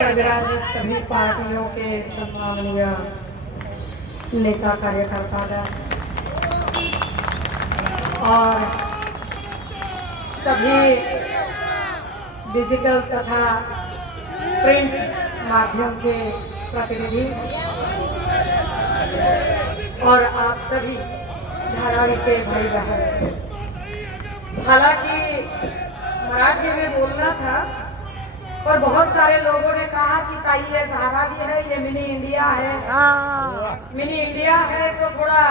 विराजित सभी पार्टियों के सम्माननीय नेता कार्यकर्ता और सभी डिजिटल तथा प्रिंट माध्यम के प्रतिनिधि और आप सभी धारावी के भाई बहन। हालांकि मराठी में बोलना था और बहुत सारे लोगों ने कहा कि ताई ये धारावी है, ये मिनी इंडिया है। मिनी इंडिया है तो थोड़ा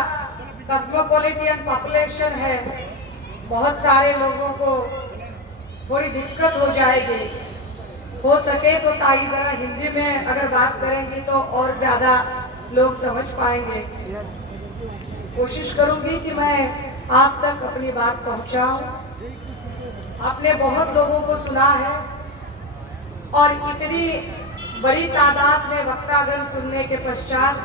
कॉस्मोपॉलिटन पॉपुलेशन है, बहुत सारे लोगों को थोड़ी दिक्कत हो जाएगी। हो सके तो ताई जरा हिंदी में अगर बात करेंगी तो और ज्यादा लोग समझ पाएंगे। कोशिश करूंगी कि मैं आप तक अपनी बात पहुंचाऊं। आपने बहुत लोगों को सुना है और इतनी बड़ी तादाद में वक्तागण सुनने के पश्चात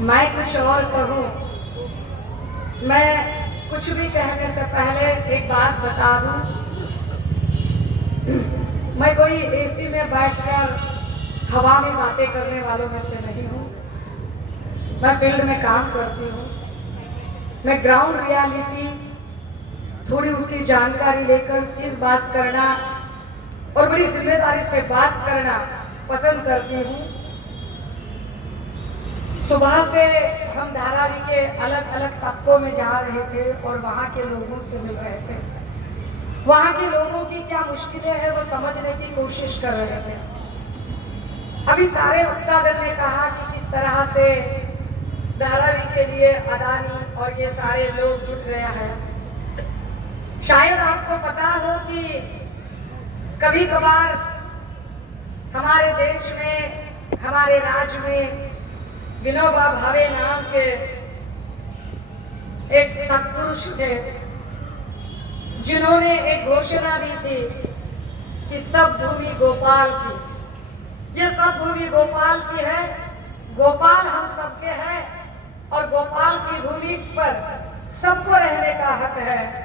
मैं कुछ और कहूं। मैं कुछ भी कहने से पहले एक बात बता दूं, मैं कोई एसी में बैठकर हवा में बातें करने वालों में से नहीं हूं। मैं फील्ड में काम करती हूं। मैं ग्राउंड रियलिटी थोड़ी उसकी जानकारी लेकर फिर बात करना और बड़ी जिम्मेदारी से बात करना पसंद करती हूँ। सुबह से हम धारावी के अलग अलग तबकों में जा रहे थे और वहाँ के लोगों से मिल रहे थे। वहाँ के लोगों की क्या मुश्किलें हैं वो समझने की कोशिश कर रहे थे। अभी सारे वक्तागण ने कहा कि किस तरह से धारावी के लिए अदानी और ये सारे लोग जुट गया है। शायद आपको पता हो कि कभी कभार हमारे देश में, हमारे राज्य में विनोबा भावे नाम के एक सत्पुरुष थे जिन्होंने एक घोषणा दी थी कि सब भूमि गोपाल की। ये सब भूमि गोपाल की है। गोपाल हम सबके हैं और गोपाल की भूमि पर सबको रहने का हक है।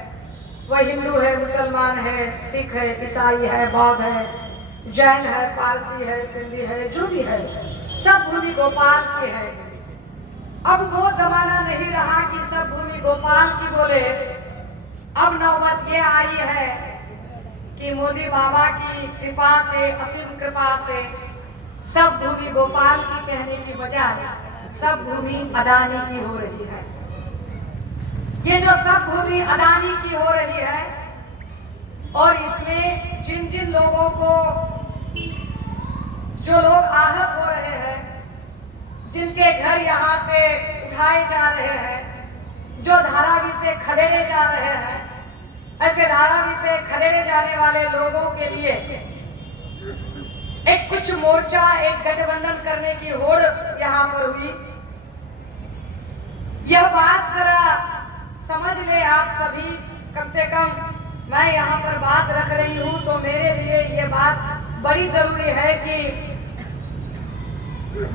वह हिंदू है, मुसलमान है, सिख है, ईसाई है, बौद्ध है, जैन है, पारसी है, सिंधी है, जो भी है, सब भूमि गोपाल की है। अब वो जमाना नहीं रहा कि सब भूमि गोपाल की बोले। अब नौबत ये आई है कि मोदी बाबा की कृपा से, असीम कृपा से सब भूमि गोपाल की कहने की बजाय सब भूमि अदानी की हो रही है। ये जो सब भूमि अदानी की हो रही है और इसमें जिन जिन लोगों को, जो लोग आहत हो रहे हैं, जिनके घर यहाँ से उठाए जा रहे हैं, जो धारावी से खदेड़े जा रहे हैं, ऐसे धारावी से खदेड़े जाने वाले लोगों के लिए एक कुछ मोर्चा, एक गठबंधन करने की होड़ यहाँ पर हुई। यह बात जरा समझ ले आप सभी। कम से कम मैं यहाँ पर बात रख रही हूँ तो मेरे लिए ये बात बड़ी जरूरी है कि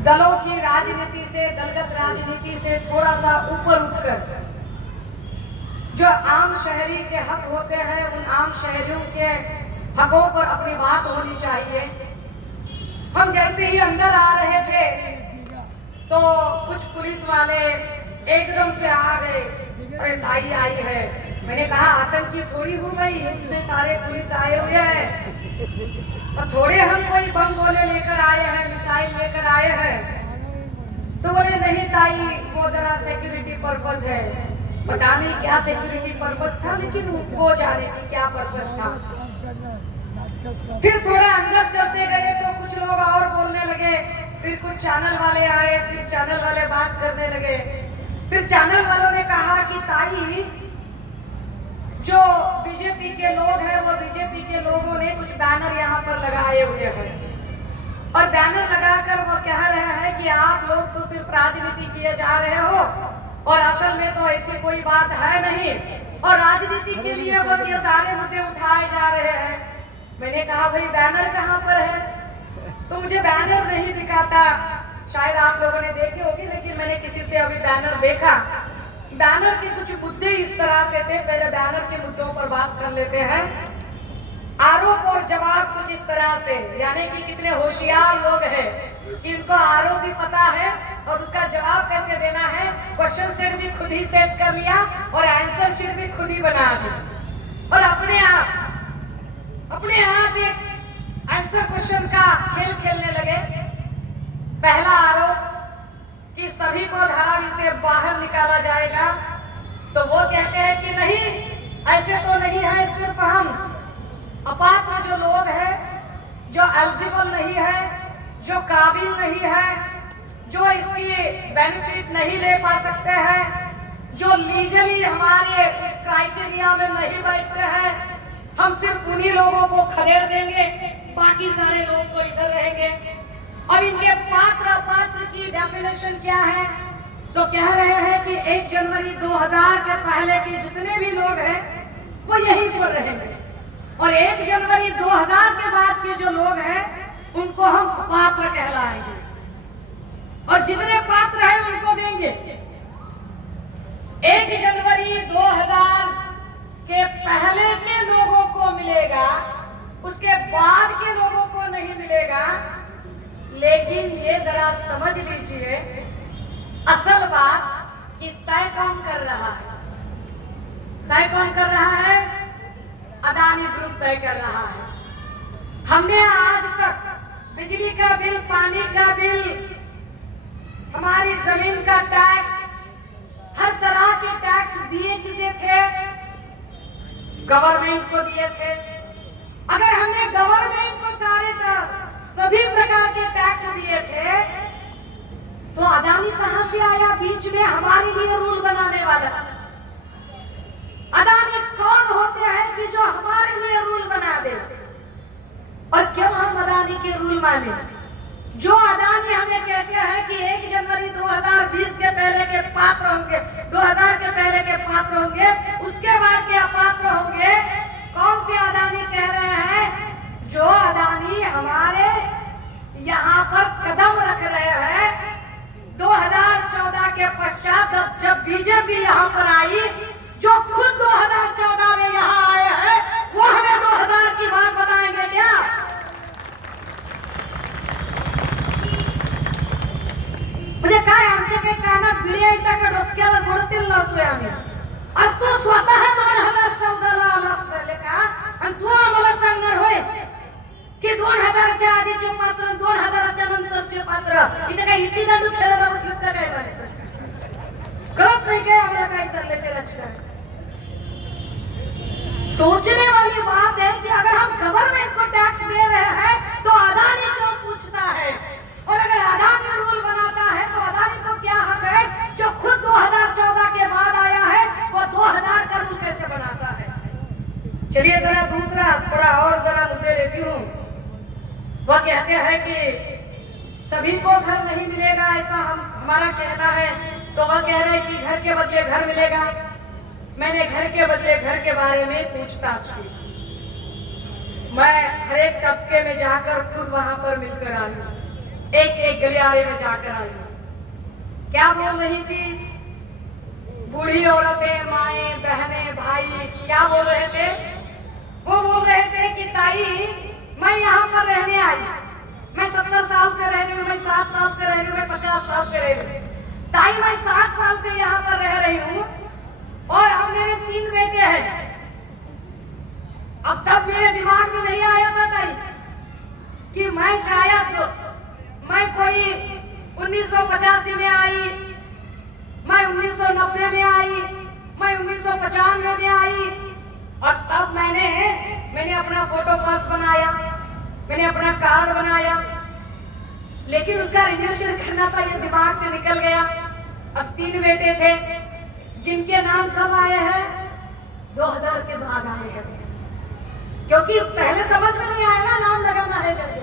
दलों की राजनीति से, दलगत राजनीति से थोड़ा सा ऊपर उठकर जो आम शहरी के हक होते हैं, उन आम शहरियों के हकों पर अपनी बात होनी चाहिए। हम जैसे ही अंदर आ रहे थे तो कुछ पुलिस वाले एकदम से आ गए। अरे ताई आई है। मैंने कहा आतंकी थोड़ी हो गई, इतने सारे पुलिस आए हुए हैं और थोड़े हम कोई बम गोले लेकर आए हैं, मिसाइल लेकर आए हैं। तो बोले नहीं ताई, वो जरा सिक्योरिटी पर्पस है। पता नहीं क्या सिक्योरिटी पर्पस था, लेकिन वो जाने की क्या पर्पस था। फिर थोड़ा अंदर चलते गए तो कुछ लोग और बोलने लगे। फिर कुछ चैनल वाले आए, फिर चैनल वाले बात करने लगे। फिर चैनल वालों ने कहा कि ताई, जो बीजेपी के लोग हैं, वो बीजेपी के लोगों ने कुछ बैनर यहाँ पर लगाए हुए हैं और बैनर लगाकर वो कह रहे हैं कि आप लोग तो सिर्फ राजनीति किए जा रहे हो और असल में तो ऐसी कोई बात है नहीं और राजनीति के लिए बस ये सारे मुद्दे उठाए जा रहे हैं। मैंने कहा भाई बैनर कहाँ पर है? तो मुझे बैनर नहीं दिखाता। शायद आप लोगों ने देखे होगी, लेकिन मैंने किसी से अभी बैनर देखा। बैनर के कुछ मुद्दे इस तरह से थे। पहले बैनर के मुद्दों पर बात कर लेते हैं। आरोप और जवाब कुछ इस तरह से, यानी कि कितने होशियार लोग हैं कि उनको आरोप भी पता है और उसका जवाब कैसे देना है। क्वेश्चन सेट भी खुद ही सेट कर लिया और आंसर शीट भी खुद ही बना दी और अपने आप एक आंसर क्वेश्चन का खेल खेलने लगे। पहला आरोप कि सभी को धारावी से बाहर निकाला जाएगा, तो वो कहते हैं कि नहीं, ऐसे तो नहीं है, सिर्फ हम अपात्र जो लोग हैं, जो एलिजिबल नहीं है, जो काबिल नहीं है, जो इसकी बेनिफिट नहीं ले पा सकते हैं, जो लीगली हमारे उस क्राइटेरिया में नहीं बैठते हैं, हम सिर्फ उन्हीं लोगों को खदेड़ देंगे, बाकी सारे लोग तो इधर रहेंगे। और इनके पात्र अपात्र की डेफिनेशन क्या है? तो कह रहे हैं कि 1 जनवरी 2000 के पहले के जितने भी लोग हैं वो यहीं पर रहेंगे और 1 जनवरी 2000 के बाद के जो लोग हैं उनको हम पात्र कहलाएंगे और जितने पात्र हैं उनको देंगे। 1 जनवरी 2000 के पहले के लोगों को मिलेगा, उसके बाद के लोगों को नहीं मिलेगा। लेकिन ये जरा समझ लीजिए, असल बात कि तय कौन कर रहा है? तय कौन कर रहा है? अदानी ग्रुप तय कर रहा है। हमने आज तक बिजली का बिल, पानी का बिल, हमारी जमीन का टैक्स, हर तरह के टैक्स दिए किसे थे? गवर्नमेंट को दिए थे। अगर हमने गवर्नमेंट को सभी प्रकार के टैक्स दिए थे, तो अदानी कहां से आया बीच में हमारे लिए रूल बनाने वाला? अदानी कौन होते हैं कि जो हमारे लिए रूल बना दे? और क्यों हम अदानी के रूल माने? जो अदानी हमें कहते हैं कि 1 जनवरी 2020 के पहले के पात्र होंगे, 2000 के पहले के पात्र होंगे, उसके बाद के अपात्र होंगे, कौन से अदानी कह रहे हैं? जो अदानी हमारे यहाँ पर कदम रख रहे हैं 2014 के पश्चात, जब बीजेपी यहाँ पर आई, जो खुद 2014 में यहाँ आए हैं, वो हमें 2000 की बात बताएंगे क्या? म्हणजे काय आमच्या काही कानात बिड्या येतात का डोक्याला गोडतील लावतोय आम्ही? आणि तू स्वतः 2014 ला आला असले का? आणि तू आम्हाला सांगणार होय की 2000च्या आधीचे पात्र, 2000च्या नंतरचे पात्र, इथे काही इटी दांडू खेळायला बसलेत का काय? कळत नाही काय आम्हाला काय चाललंय ते राजकारण? सोचने वाली बात है कि अगर हम गवर्नमेंट को टैक्स दे रहे हैं तो अदानी क्यों पूछता है? और अगर अदानी रूल बनाता है तो अदानी को क्या हक है? जो खुद 2014 के बाद आया है वो 2000 का रूल कैसे बनाता है? चलिए जरा दूसरा थोड़ा और जरा मुद्दे लेती हूँ। वह कहते हैं कि सभी को घर नहीं मिलेगा, ऐसा हमारा कहना है, तो वह कह रहे हैं कि घर के बदले घर मिलेगा। मैंने घर के बदले घर के बारे में पूछताछ की। मैं हर एक तबके में जाकर खुद वहां पर मिलकर आई, एक गलियारे में जाकर आई। क्या बोल रही थी बूढ़ी औरतें, माएं, बहनें, भाई? क्या बोल रहे थे? वो बोल रहे थे कि ताई, मैं यहाँ पर रहने आई, मैं 70 साल से रह रही हूँ, मैं 60 साल से रह रही हूँ, मैं 50 साल से रह रही हूँ। ताई, मैं 60 साल से यहाँ पर रह रही हूँ और अब मेरे 3 बेटे हैं। अब तब मेरे दिमाग में नहीं आया था ताई कि मैं शायद कोई 1985 में आई, मैं 1990 में आई, मैं 1995 में आई और तब मैंने अपना फोटो पास बनाया, मैंने अपना कार्ड बनाया, लेकिन उसका रिन्यूएशन करना था, ये दिमाग से निकल गया। अब 3 बेटे थे जिनके नाम कब आए हैं? 2000 के बाद आए हैं, क्योंकि पहले समझ में नहीं आया ना नाम लगाना है करके।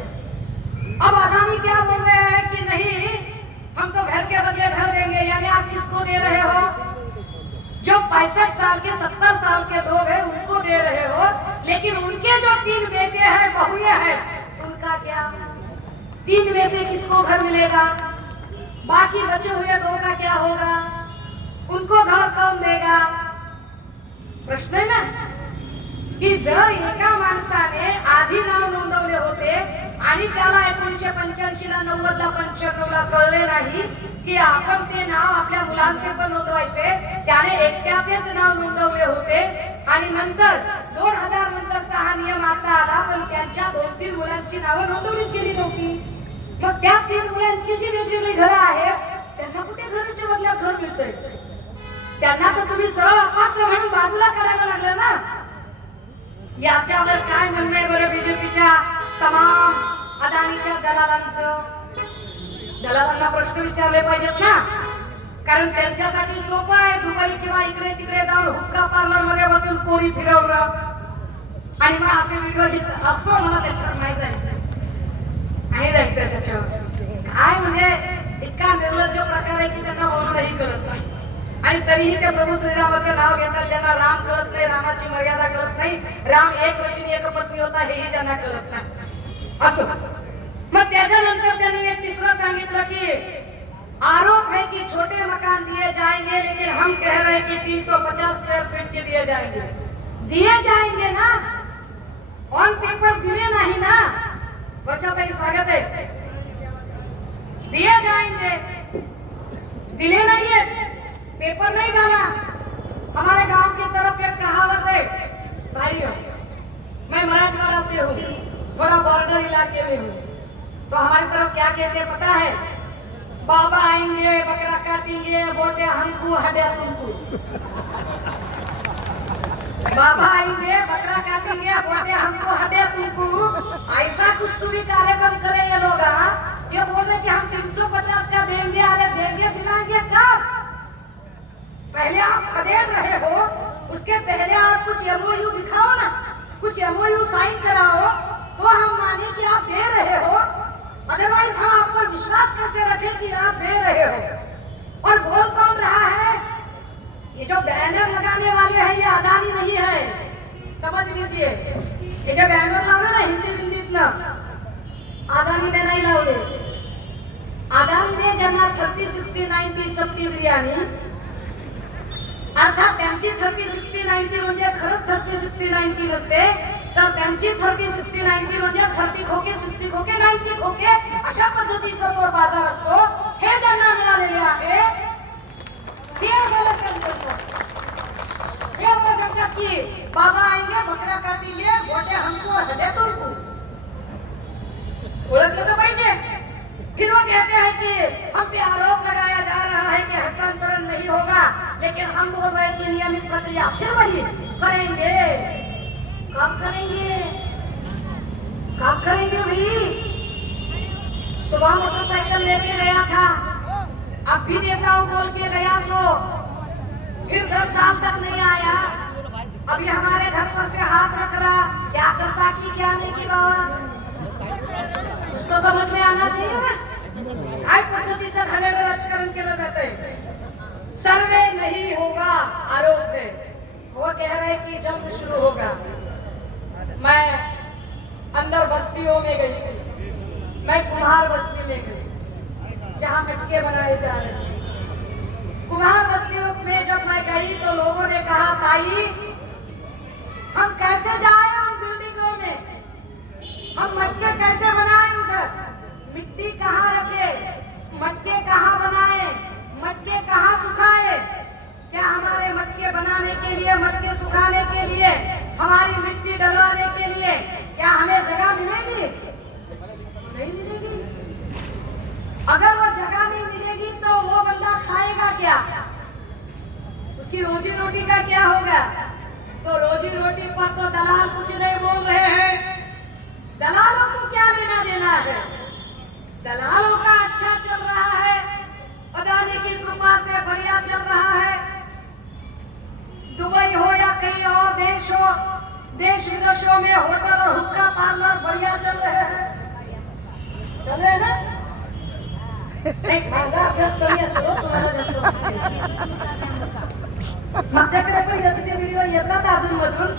अब अदानी क्या बोल रहे हैं कि नहीं, हम तो घर के बदले घर देंगे। यानी आप किसको दे रहे हो? जो 65 साल के, 70 साल के लोग हैं उनको दे रहे हो, लेकिन उनके जो 3 बेटे हैं, बहुएं हैं, उनका क्या? 3 में से किसको घर मिलेगा? बाकी बचे हुए 2 का क्या होगा? उनको घर कौन देगा? प्रश्न है ना। की जर एका माणसाने आधी नाव नोंदवले होते आणि त्याला 1985 ला 90 ला 95 ला कळले नाही की आपण ते नाव आपल्या मुलांचे पण नोंदवायचे, त्याने एकट्याचेच नाव नोंदवले होते आणि नंतर 2000 नंतरचा हा नियम आता आला, पण त्यांच्या 2-3 मुलांची नावं नोंदवलीच गेली नव्हती. मग त्या 3 मुलांची जी वेगवेगळी घरं आहेत त्यांना कुठे घराच्या बदल्यात घर मिळतंय? त्यांना तर तुम्ही सरळ अपात्र म्हणून बाजूला काढायला लागले ना. याच्यावर काय म्हणणं आहे बरं बीजेपीच्या तमाम अदानीच्या दलालांचं? दलालांना प्रश्न विचारले पाहिजेत ना, कारण त्यांच्यासाठी सोपं आहे दुबई किंवा इकडे तिकडे जाऊन हुक्का पार्लर मध्ये बसून पोरी फिरवणं आणि मग असे व्हिडिओ असं मला त्याच्यावर नाही जायचं त्याच्यावर. काय म्हणजे इतका निर्लज्ज प्रकार आहे की त्यांना बोलणंही कळत नाही आणि तरीही ते प्रभू श्रीरामाचं नाव घेतात. ज्यांना राम कळत नाही, रामाची मर्यादा कळत नाही, राम एक रचनी एक पत्नी होता हेही ज्यांना कळत नाही. असो, मग त्याच्यानंतर त्यांनी एक तिसरं सांगितलं की आरोप है कि छोटे मकान दिए जाएंगे, लेकिन हम कह रहे हैं कि 350 स्क्वायर फीट के दिए जाएंगे ना, ऑन पेपर दिले नहीं ना. वर्षाताई स्वागत है. दिए जाएंगे, दिले नहीं है, पेपर नहीं डाला. हमारे गांव की तरफ एक कहावत है, भाइयों मैं मराठवाड़ा से हूँ, थोड़ा बॉर्डर इलाके में हूँ, तो हमारी तरफ क्या कहते हैं पता है? बाबा आएंगे बकरा काटेंगे, बोटे हमको हड्या तुमको. बाबा आएंगे बकरा काटेंगे, बोटे हमको हड्या तुमको. ऐसा कुछ तो भी कार्यक्रम करे ये लोग. ये बोल रहे कि हम 350 का देंगे. अरे देंगे दिलाएंगे कब? पहले आप खदेड़ रहे हो, उसके पहले आप कुछ एमओयू दिखाओ ना, कुछ एमओयू साइन कराओ तो हम माने कि आप दे रहे हो. अदरवाइज हम आप पर विश्वास कैसे रखें कि आप दे रहे हो? और बोल कौन रहा है? ये जो बैनर लगाने वाले हैं ये अदानी नहीं है, समझ लीजिए. ये जो बैनर लावले ना हिंदीत ना, अदानीने नाही लावले. अदानीने ज्यांना 30, 60, 90 चपटी बिर्याणी, अर्थात त्यांची 30, 60, 90 म्हणजे खरंच 30, 60, 90 नसते, तर त्यांची 30, 60, 90 म्हणजे 30 खोके, 60 खोके, 90 खोके अशा पद्धतीचा तो बाजार असतो. हे ज्यांना मिळालेले आहे ते आपल्याला सांगतात की बाबा आएंगे बकरा काटेंगे, बोटे हमको हड्या तुमको. ओळखलं तर पाहिजे. फिर वो कहते हैं कि हम पे आरोप लगाया जा रहा है कि हस्तांतरण नहीं होगा, लेकिन हम बोल रहे हैं कि नियमित प्रक्रिया फिर वही करेंगे. कब करेंगे? कब करेंगे भाई? सुबह मोटरसाइकिल लेके गया था, अब भी देता हूँ बोल के गया, सो फिर 10 साल तक नहीं आया. अभी हमारे घर पर से हाथ रख रहा, क्या करता कि क्या नहीं की बाबा तो समझ में आना चाहिए ना. काय पद्धतीचं घाणेरडं राजकारण केलं जातंय. सर्वे नहीं होगा आरोप है, वो कह रहे कि जल्द शुरू होगा. मैं अंदर बस्तियों में गई थी, मैं कुम्हार बस्ती में गई जहाँ मटके बनाए जा रहे हैं. कुम्हार बस्तियों में जब मैं गई तो लोगों ने कहा ताई हम कैसे जाए उन बिल्डिंगों में, हम मटके कैसे बनाए, उधर मिट्टी कहाँ रखे, मटके कहाँ बनाए, मटके कहाँ सुखाए. क्या हमारे मटके बनाने के लिए, मटके सुखाने के लिए, हमारी मिट्टी डलवाने के लिए क्या हमें जगह मिलेगी? नहीं मिलेगी. अगर वो जगह नहीं मिलेगी तो वो बंदा खाएगा क्या? उसकी रोजी रोटी का क्या होगा? तो रोजी रोटी पर तो दलाल कुछ नहीं बोल रहे हैं. दलालों को क्या लेना देना है? दलालों का अच्छा चल रहा है, अदानी की कृपा से बढ़िया चल रहा है. दुबई हो या कहीं और देश हो, देश विदेशों में होटल और हुक्का पार्लर बढ़िया चल रहे हैं. चल रहे हैं ना? एक माझा अभ्यास कमी असतो तुम्हाला जास्त. माझ्याकडे पण याचे व्हिडिओ येतात अजून मधून,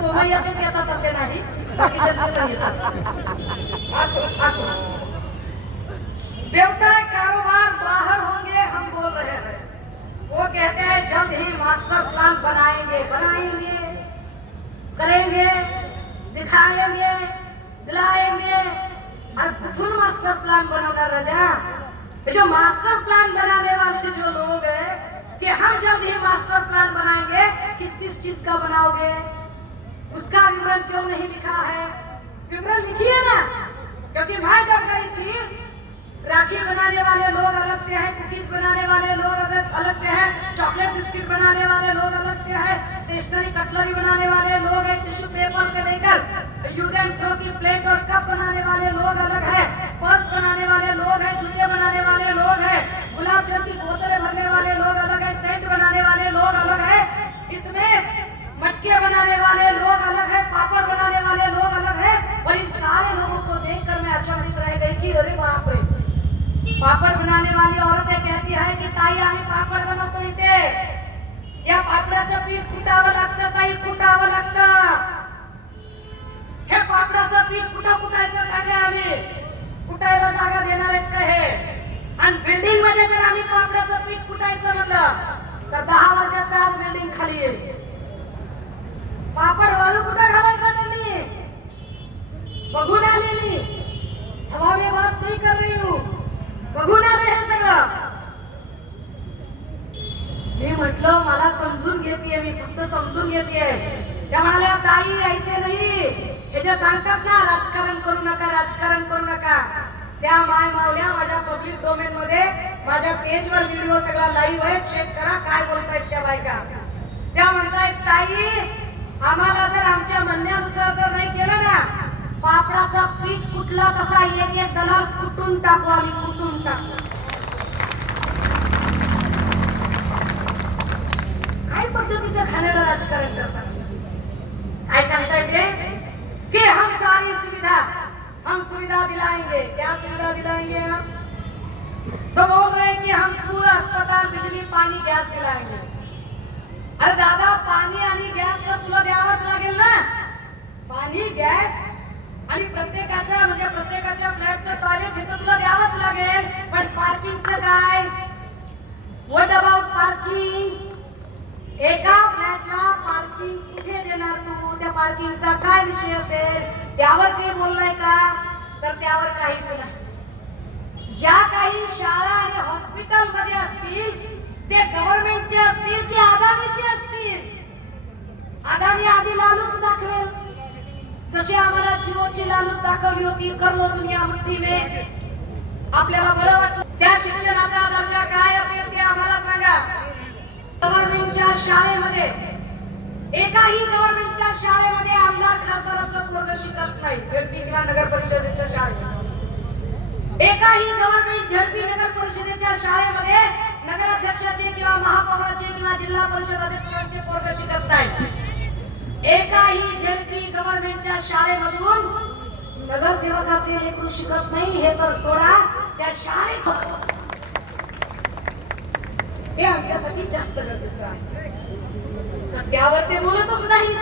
सोमय्याचेच येतात असे नाही, बाकी त्यांचे पण येतात. असो व्यवसाय कारोबार बाहर होंगे हम बोल रहे हैं. वो कहते हैं जल्द ही मास्टर प्लान बनाएंगे. करेंगे, दिखाएंगे, दिलाएंगे और कुछ मास्टर प्लान बनाना राजा। जो मास्टर प्लान बनाने वाले जो लोग हैं कि हम जल्द ही मास्टर प्लान बनाएंगे, किस किस चीज का बनाओगे, उसका विवरण क्यों नहीं लिखा है? विवरण लिखिए ना, क्योंकि मैं जब गई थी, राखी बनाने वाले लोग अलग से हैं, कुकीज बनाने वाले लोग अलग से हैं, चॉकलेट बिस्किट बनाने वाले लोग अलग से हैं, स्टेशनरी कटलरी बनाने वाले लोग हैं, टिश्यू पेपर से लेकर यूज एंड थ्रो की प्लेट और कप बनाने वाले लोग अलग हैं, पर्स बनाने वाले लोग हैं, जूते बनाने वाले लोग हैं, गुलाब जल की बोतलें भरने वाले लोग अलग हैं, सेंट बनाने वाले लोग अलग हैं, इसमें मटके बनाने वाले लोग अलग हैं, पापड़ बनाने वाले लोग अलग हैं। और इन सारे लोगों को देखकर मैं अचंभित रह गई कि अरे बाप रे, पापड़ बनाने वाली औरतें कहती है की ताई आम्ही पापड बनवतो इथे, या पापडाचं पीठ कुटावं लागतं ताई, कुटावं लागतं। हे पापडाचं पीठ कुटायचं सांगा, आम्ही कुटायला जागा देणार आहेत का हे? आणि बिल्डिंग मध्ये जर आम्ही पापडाचं पीठ कुटायचं म्हणलं तर 10 वर्षाचा आज बिल्डिंग खाली येईल। पापड वाळू कुठं घालायचा त्यांनी बघून आले मी, हवा में बात नहीं कर रही हूँ, बघून आले हे सगळं। मी म्हटलं मला समजून घेतेय, मी फक्त समजून घेतेय। त्या म्हणाल्या ताई ऐसे नाही, हे जे सांगतात ना राजकारण करू नका, राजकारण करू नका, त्या माय मावल्या माझ्या पब्लिक डोमेन मध्ये माझ्या पेजवर व्हिडिओ सगळा लाईव्ह आहे, चेक करा काय बोलतायत त्या बायका। त्या म्हणतायत ताई आम्हाला जर आमच्या म्हणण्यानुसार जर नाही केलं ना, पापडाचा पीठ कुठला तसा एक एक दलाल कुटून टाकू, आम्ही कुटून टाकू। काय पद्धतीचं खाण्याला राजकारण करतात? काय सांगताय ते कि हम सारी सुविधा दिलाएंगे। क्या सुविधा दिलाएंगे हम? तो बोल रहे हैं कि हम स्कूल, अस्पताल, बिजली, पानी, गैस दिलाएंगे। अरे दादा, पाणी आणि गॅस तर तुला द्यावाच लागेल ना, पाणी गॅस आणि प्रत्येकाच्या फ्लॅटचं टॉयलेट हे तर तुला द्यावंच लागेल, पण पार्किंगचं काय? What about parking? एका फ्लॅटला पार्किंग कुठे देणार तू? त्या पार्किंगचा काय विषय असेल? त्यावर ते बोललाय का? तर त्यावर काहीच नाही। ज्या काही शाळा आणि हॉस्पिटल मध्ये असतील ते गव्हर्नमेंटचे असतील की अदानीचे असतील? अदानी आधी लालूच दाखवेल, जशी आम्हाला जिओची लालूच दाखवली होती, करलो दुनिया मुठ्ठी में, आपल्याला बरं वाटलं। त्या शिक्षणाचा दर्जा काय असेल ते आम्हाला सांगा। गव्हर्नमेंटच्या शाळेमध्ये, एकाही गव्हर्नमेंटच्या शाळेमध्ये आमदार खासदाराचं पोरग शिकत नाही, झडपी किंवा नगर परिषदेच्या शाळेत। एकाही गव्हर्नमेंट झडपी नगर परिषदेच्या शाळेमध्ये नगराध्यक्षाचे किंवा महापौराचे किंवा जिल्हा परिषद अध्यक्षांचे पोरग शिकत नाही। एकाही झडपी गव्हर्नमेंटच्या शाळेमधून नगरसेवकाचे लेकरू शिकत नाही, हे तर सोडा, त्या शाळेत ते आमच्यासाठी जास्त गरजेचं आहे। त्यावर ते बोलतच नाही,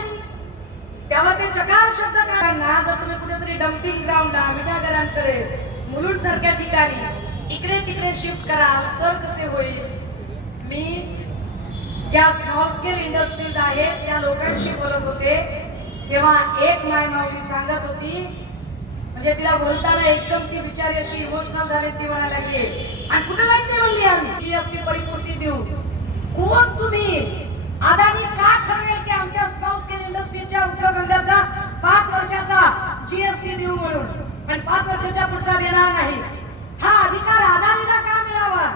त्यावर ते चकार शब्द काढायला। जर तुम्ही कुठेतरी डम्पिंग ग्राउंडला, मिठागरांकडे, मुलुंड सारख्या ठिकाणी इकडे तिकडे शिफ्ट कराल तर कसे होईल? मी ज्या स्मॉल स्केल इंडस्ट्रीज आहेत त्या लोकांशी बोलत होते, तेव्हा एक माय माऊली सांगत होती, म्हणजे तिला बोलताना एकदम ती बिचारी अशी इमोशनल झाली, ती म्हणायला लागली आणि कुठे जायचंय म्हणली आम्ही, जीएसटी परिपूर्ती देऊ। कोण तुम्ही? अदानी का ठरवेल की आमच्या स्मॉल स्केल इंडस्ट्रीच्या उद्योगधंद्याचा 5 वर्षाचा जीएसटी देऊ म्हणून, पण 5 वर्षाच्या पुढचा देणार नाही? हा अधिकार अदानीला का मिळावा?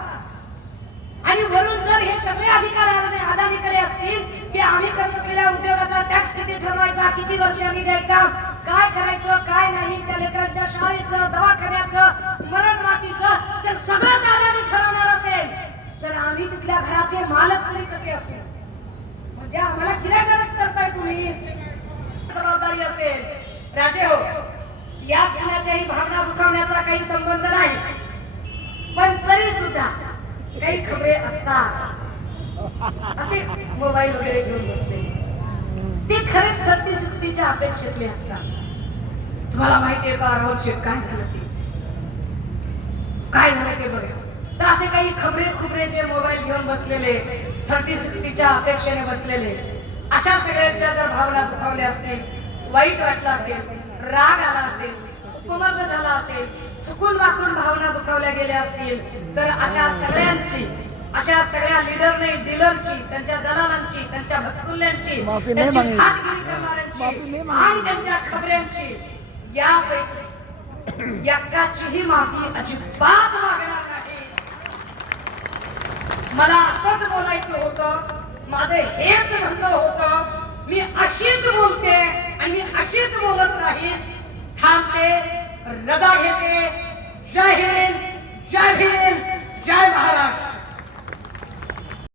आणि वरून जर हे सगळे अधिकार अदानीकडे असतील की आम्ही करत असलेल्या उद्योगाचा टॅक्स किती ठरवायचा, किती वर्षांनी द्यायचा, काय करायचं काय नाही, त्या लेकरांच्या शाळेचं, दवाखान्याचं, मरण मातीचं, तर सगळं अदानी ठरवणार असेल तर आम्ही तिथल्या घराचे मालक तरी कसे असेल? म्हणजे आम्हाला किरायदारच करताय तुम्ही, जबाबदारी असेल। राजे हो, यात कुणाच्याही भावना दुखावण्याचा काही संबंध नाही, पण तरी सुद्धा काही खबरे असतात, असे मोबाईल वगैरे घेऊन बसले, ते खरेच 30-60च्या अपेक्षेतले असतात। तुम्हाला माहितीये का राहुल शेठ काय झालं ते? काय झालं ते बघा। तर असे काही खबरे जे मोबाईल घेऊन बसलेले, 30-60च्या अपेक्षेने बसलेले, अशा सगळ्यांच्या जर भावना दुखावल्या असतील, वाईट वाटलं असेल, राग आला असेल, उपमर्द झाला असेल, चुकून वाकून भावना दुखावल्या गेल्या असतील, तर अशा सगळ्यांची, अशा सगळ्या लीडरने, डीलरची, त्यांच्या दलालांची, त्यांच्या भटकुल्यांची, त्यांची खातगिरी करणाऱ्यांची आणि त्यांच्या खबऱ्यांची यापैकी एकाचीही माफी अजिबात मागणार नाही. मला असंच बोलायचं होतं, माझं हेच म्हणणं होतं. मी अशीच बोलते आणि मी अशीच बोलत राहील. थांबते, रजा घेते. जय हिंद, जय भीम, जय महाराष्ट्र.